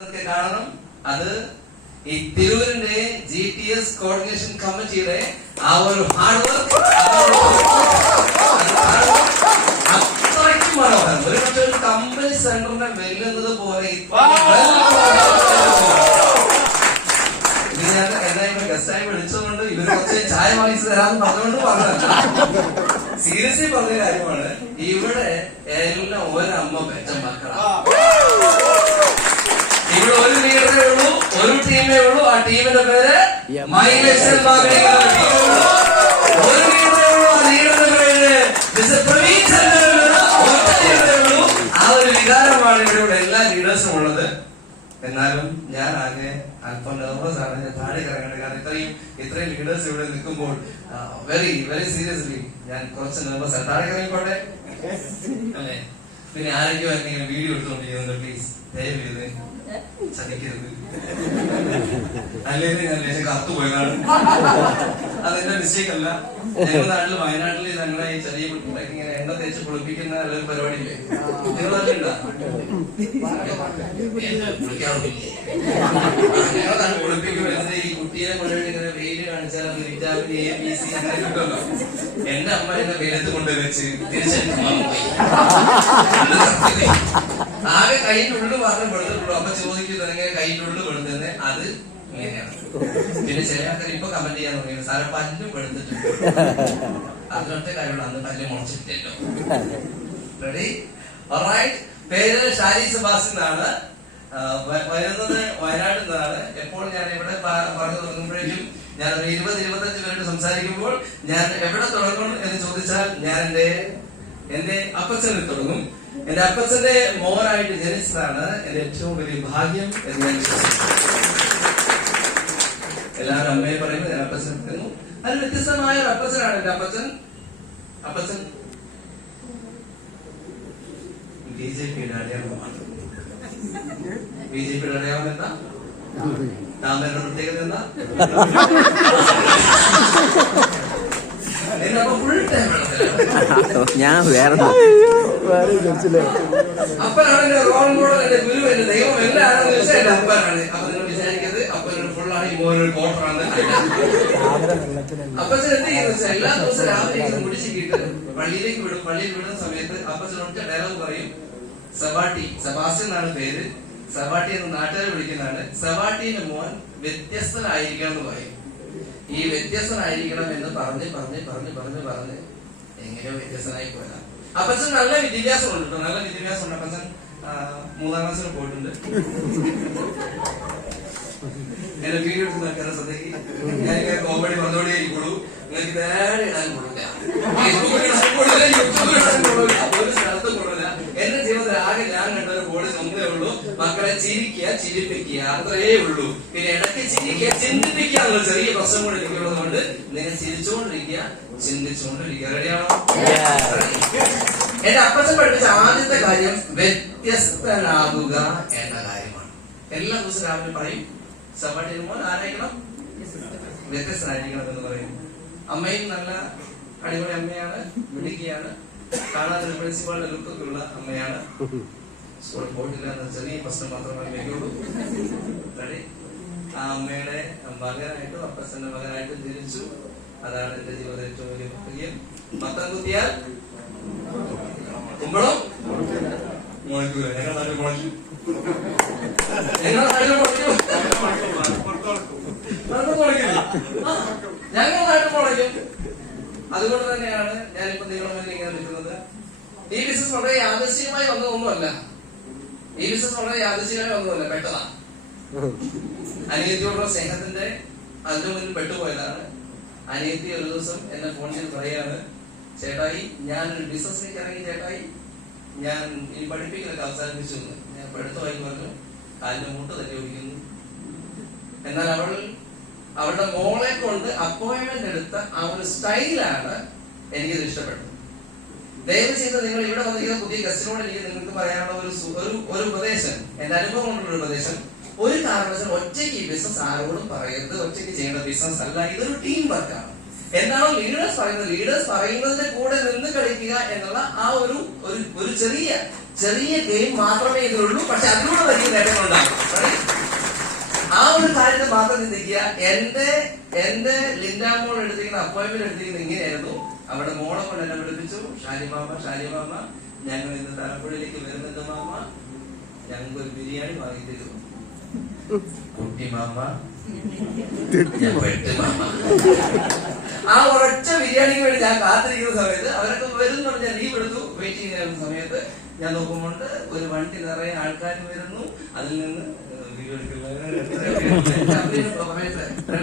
കാരണം അത് ഈ തിരൂരിന്റെ GTS കോർഡിനേഷൻ കമ്മിറ്റിയുടെ ആ ഒരു ഹാർഡ് വർക്ക് അത്രയ്ക്കും മനോഹരം. ഒരു പക്ഷേ ഒരു കമ്പനി സെന്ററിനെ വെല്ലുന്നത് പോലെ എന്നെ ഗസ്റ്റായി വിളിച്ചതുകൊണ്ട് ഇവർ കുറച്ച് ചായ വാങ്ങിച്ചു തരാമെന്ന് പറഞ്ഞുകൊണ്ട് പറഞ്ഞതല്ല, സീരിയസ്ലി പറഞ്ഞ കാര്യമാണ്. ഇവിടെ എല്ലാം ഒരമ്മ പെറ്റ മക്കളാണ്. ഇവിടെ ഒരു ലീഡറേ ഉള്ളൂ, ഒരു ടീമേ ഉള്ളൂ. ആ ടീമിന്റെ പേര് മൈലേഷൻ. ഒരു ലീഡറേ ഉള്ളൂ, ആ ലീഡറിന്റെ പേര് മിസ്റ്റർ പ്രവീൺ ചന്ദ്രൻ. ആ ഒരു വികാരമാണ് ഇവിടെ എല്ലാ ലീഡേഴ്സും ഉള്ളത്. എന്നാലും ഞാൻ ആകെ അല്പം നെർവസ് ആണ്. ഞാൻ താഴെ ഇറങ്ങേണ്ടത് കാരണം ഇത്രയും ലീഡേഴ്സ് ഇവിടെ നിൽക്കുമ്പോൾ വെരി വെരി സീരിയസ്ലി ഞാൻ കുറച്ച് നെർവസ് ആണ്. താഴെ ഇറങ്ങിക്കോട്ടെ അല്ലേ? പിന്നെ ആരെങ്കിലും എന്തെങ്കിലും വീഡിയോ എടുത്തുകൊണ്ടിരിക്കുന്നുണ്ട്, പ്ലീസ് ദയവ് ചെയ്ത് ചതിക്കരുത്. അല്ലെങ്കിൽ ഞാൻ ലേശം കത്തുപോയതാണ്. അതെന്റെ മിസ്റ്റേക്ക് അല്ല. ഞങ്ങളുടെ നാട്ടില് വയനാട്ടിൽ ഞങ്ങളെ ഈ ചെറിയ കുട്ടികളൊക്കെ ഇങ്ങനെ എണ്ണ തേച്ച് കുളിപ്പിക്കുന്ന ഒരു പരിപാടിയില്ലേ? നിങ്ങൾ നാട്ടിലുണ്ടോ? ഞങ്ങളുടെ നാട്ടിൽ കുളിപ്പിക്കുമ്പോൾ ഈ കുട്ടിയെ കൊണ്ടുപോയി ഇങ്ങനെ വെയിൽ കാണിച്ചാൽ അത് വിറ്റാമിൻ A, B, C അങ്ങനെ കിട്ടുമല്ലോ. എന്റെ അമ്മ എന്നെ വെയിലത്ത് കൊണ്ടുപോയി വെച്ച് തിരിച്ചെടുക്കാൻ ആകെ കൈൻ്റെ ഉള്ളിൽ മാത്രമേ പെടുത്തിട്ടുള്ളൂ. അപ്പൊ ചോദിക്കുന്നത് കൈൻ്റെ ഉള്ളിൽ പെടുത്തുന്നത് അത് ഇങ്ങനെയാണ്. പിന്നെ ചില ആൾക്കാർ ഇപ്പൊ കമന്റ് ചെയ്യാൻ തുടങ്ങിയത് സാറെ പല്ലും പെടുത്തിട്ടുണ്ട്. അതിനൊറ്റ കാര്യമുള്ള അന്ന് പല്ല് മുളച്ചിട്ടില്ലല്ലോ. റെഡി? ഓൾറൈറ്റ്. പേര് ഷാരി സെബാസ്റ്റ്യൻ എന്നാണ്. വരുന്നത് വയനാട്ടിൽ നിന്നാണ്. എപ്പോൾ ഞാൻ ഇവിടെ പറഞ്ഞു തുടങ്ങുമ്പോഴേക്കും ഞാൻ ഒരു 20-25 മിനിറ്റ് സംസാരിക്കുമ്പോൾ ഞാൻ എവിടെ തുടങ്ങും എന്ന് ചോദിച്ചാൽ ഞാൻ എന്റെ അപ്പച്ചനിൽ തുടങ്ങും. എന്റെ അപ്പച്ചന്റെ മോനായിട്ട് ജനിച്ചതാണ് എന്റെ ഏറ്റവും വലിയ ഭാഗ്യം എന്ന് ഞാൻ വിശ്വസിക്കുന്നു. എല്ലാവരും അമ്മയെ പറയുമ്പോൾ ഞാൻ അപ്പച്ചൻ എത്തുന്നു. അതിന് വ്യത്യസ്തമായ ഒരു അപ്പച്ചനാണ് എന്റെ അപ്പച്ചൻ. BJPയുടെ അടയാളമാണ്. BJPയുടെ അടയാളം എന്താ? താമരയുടെ പ്രത്യേകത എന്താ? ഞാൻ വേറെ അപ്പനാണ് എന്റെ റോൾ മോഡൽ, എന്റെ ഗുരു, എന്റെ ദൈവം എല്ലാം ആണെന്ന് ചോദിച്ചാൽ എന്റെ അപ്പനാണ്. അപ്പൊ നിങ്ങൾ വിചാരിക്കരുത് അപ്പനൊരു ഫുള്ളാണ് ഈ മോനൊരു ക്വാർട്ടറാണ്. അപ്പച്ചൻ എന്ത് ചെയ്യുന്ന വെച്ചാൽ എല്ലാ ദിവസവും രാവിലെ മുടിച്ചിട്ട് പള്ളിയിലേക്ക് വിടും. പള്ളിയിൽ വിടുന്ന സമയത്ത് അപ്പച്ചൻ ഒറ്റ ഡയലോഗ് പറയും, സെബാസ്റ്റ്യൻ എന്നാണ് പേര്. സെബാട്ടി എന്ന് നാട്ടുകാരെ വിളിക്കുന്നതാണ്. സെബാട്ടിന്റെ മോൻ വ്യത്യസ്തനായിരിക്കണം എന്ന് പറയും. ഈ വ്യത്യസ്തനായിരിക്കണം എന്ന് പറഞ്ഞ് എങ്ങനെയോ വ്യത്യസ്തനായി പോയതാണ്. അപ്പച്ചൻ നല്ല വിദ്യാഭ്യാസം ഉണ്ട്. നല്ല വിദ്യാഭ്യാസം ഉണ്ട്. അപ്പച്ചൻ 3ാം ക്ലാസ്സിൽ പോയിട്ടുണ്ട്. എന്റെ വീഡിയോ എടുത്ത് നോക്കാൻ ശ്രദ്ധിക്കും. ഞാനിങ്ങനെ കോമഡി പറഞ്ഞോണ്ടേയിരിക്കുള്ളൂ. നിങ്ങൾക്ക് നേരെ ഇടാൻ കൊള്ളില്ല, ഒരു സ്ഥലത്തും കൊള്ളില്ല. എന്റെ ജീവിതത്തിൽ ആകെ ഞാൻ കണ്ട ഒരു ബോർഡ് ഒന്നേ ഉള്ളൂ, മക്കളെ ചിരിക്കുക, ചിരിപ്പിക്കുക, അത്രയേ ഉള്ളൂ. പിന്നെ ഇടയ്ക്ക് ചിരിക്കുക, ചിന്തിപ്പിക്കുക എന്നുള്ള ചെറിയ പ്രശ്നം കൂടെ എനിക്കുള്ളതുകൊണ്ട് നിങ്ങൾ ചിരിച്ചുകൊണ്ടിരിക്കുക, ചിന്തിച്ചുകൊണ്ടിരിക്കുക. റെഡിയാണോ? എന്റെ അപ്പച്ചൻ പഠിപ്പിച്ച ആദ്യത്തെ കാര്യം വ്യത്യസ്തനാകുക എന്ന കാര്യമാണ്. എല്ലാ ദിവസവും രാവിലെ പറയും, സെബാട്ടിയുടെ മോൻ ആരായിരിക്കണം? വ്യത്യസ്തനായിരിക്കണം എന്ന് പറയും. അമ്മയും നല്ല അടിപൊളി അമ്മയാണ്, മിടുക്കിയാണ്, കാണാൻ ഒരു പ്രിൻസിപ്പാളിന്റെ ലുക്കൊക്കെ ഉള്ള അമ്മയാണ്. സ്കൂളിൽ പോയിട്ടില്ല എന്ന ചെറിയ പ്രശ്നം മാത്രമേ വയ്ക്കുള്ളൂ. റെഡി? ആ അമ്മയുടെ മകനായിട്ടും അപ്പച്ചന്റെ മകനായിട്ടും ജനിച്ചു. അതാണ് എന്റെ ജീവിതത്തിൽ ഏറ്റവും വലിയ ഭാഗ്യം. മത്തം കുത്തിയാൽ കുമ്പളം മുളയ്ക്കൂല. ഞങ്ങളുടെ നാട്ടിൽ മുളയ്ക്കും. ഞങ്ങളുടെ നാട്ടിൽ മുളയ്ക്കും. അതുകൊണ്ട് തന്നെയാണ് ഞാനിപ്പോ നിങ്ങളുടെ മുന്നിൽ ഇങ്ങനെ നിൽക്കുന്നത്. ഈ ബിസിനസ് വളരെ യാദൃശ്ചികമായി വന്നതൊന്നുമല്ല. പെട്ടതാണ്. അനിയത്തിയോടുള്ള സ്നേഹത്തിന്റെ അതിന്റെ മുന്നിൽ പെട്ടുപോയതാണ്. അനിയത്തി ഒരു ദിവസം എന്നെ ഫോൺ ചെയ്ത് പറയാണ്, ചേട്ടായി ഞാനൊരു ബിസിനസ്സിലേക്ക് ഇറങ്ങി ചേട്ടായി, ഞാൻ ഈ പഠിപ്പിക്കലൊക്കെ അവസാനിപ്പിച്ചു എന്ന്. ഞാൻ പഠിത്തമായി പറഞ്ഞു, കാലിന്റെ മൂട്ട് തന്നെ ഓടിക്കുന്നു. എന്നാൽ അവളുടെ മോളെ കൊണ്ട് അപ്പോയിന്റ്മെന്റ് എടുത്ത ആ ഒരു സ്റ്റൈലാണ് എനിക്കത് ഇഷ്ടപ്പെട്ടത്. ദയവ് ചെയ്ത് നിങ്ങൾ ഇവിടെ വന്നിരിക്കുന്ന പുതിയ ഗസ്റ്റിനോട് എനിക്ക് നിങ്ങൾക്ക് പറയാനുള്ള ഒരു ഉപദേശം, എന്റെ അനുഭവം കൊണ്ടുള്ള ഒരു ഉപദേശം, ഒരു കാരണവശാലും ഒറ്റയ്ക്ക് ഈ ബിസിനസ് ആരോടും പറയരുത്. ഒറ്റയ്ക്ക് ചെയ്യേണ്ട ബിസിനസ് അല്ല, ഇതൊരു ടീം വർക്കാണ്. എന്താണോ ലീഡേഴ്സ് പറയുന്നതിന്റെ കൂടെ നിന്ന് കളിക്കുക എന്നുള്ള ആ ഒരു ചെറിയ ചെറിയ ഗെയിം മാത്രമേ ഇതിലുള്ളൂ. പക്ഷെ അതിലൂടെ വലിയ നേട്ടങ്ങളുണ്ടാകും. ആ ഒരു കാര്യത്തിൽ മാത്രം ചിന്തിക്കുക. എന്റെ ലിൻഡാമോൾ എടുത്തിരിക്കുന്ന അപ്പോയിന്റ്മെന്റ് എടുത്തിരിക്കുന്നത് ഇങ്ങനെയായിരുന്നു. അവിടെ മോളെ കൊണ്ട് എന്നെ വിളിപ്പിച്ചു. ഷാലിമാമ ഞങ്ങൾ ഇന്ന് തലപ്പുഴയിലേക്ക് വരുന്നുണ്ട് മാമ, ഞങ്ങൾക്ക് ഒരു ബിരിയാണി വാങ്ങി തരുന്നു. കുട്ടി മാമ, മാമ. ആ ഒരൊറ്റ ബിരിയാണിക്ക് വേണ്ടി ഞാൻ കാത്തിരിക്കുന്ന സമയത്ത് അവരൊക്കെ വരുന്നുണ്ട്. ഞാൻ ലീവ് എടുത്തു. വെയിറ്റ് ചെയ്യുന്ന സമയത്ത് ഞാൻ നോക്കുമ്പോൾ ഒരു വണ്ടി നിറയെ ആൾക്കാർ വരുന്നു. അതിൽ നിന്ന്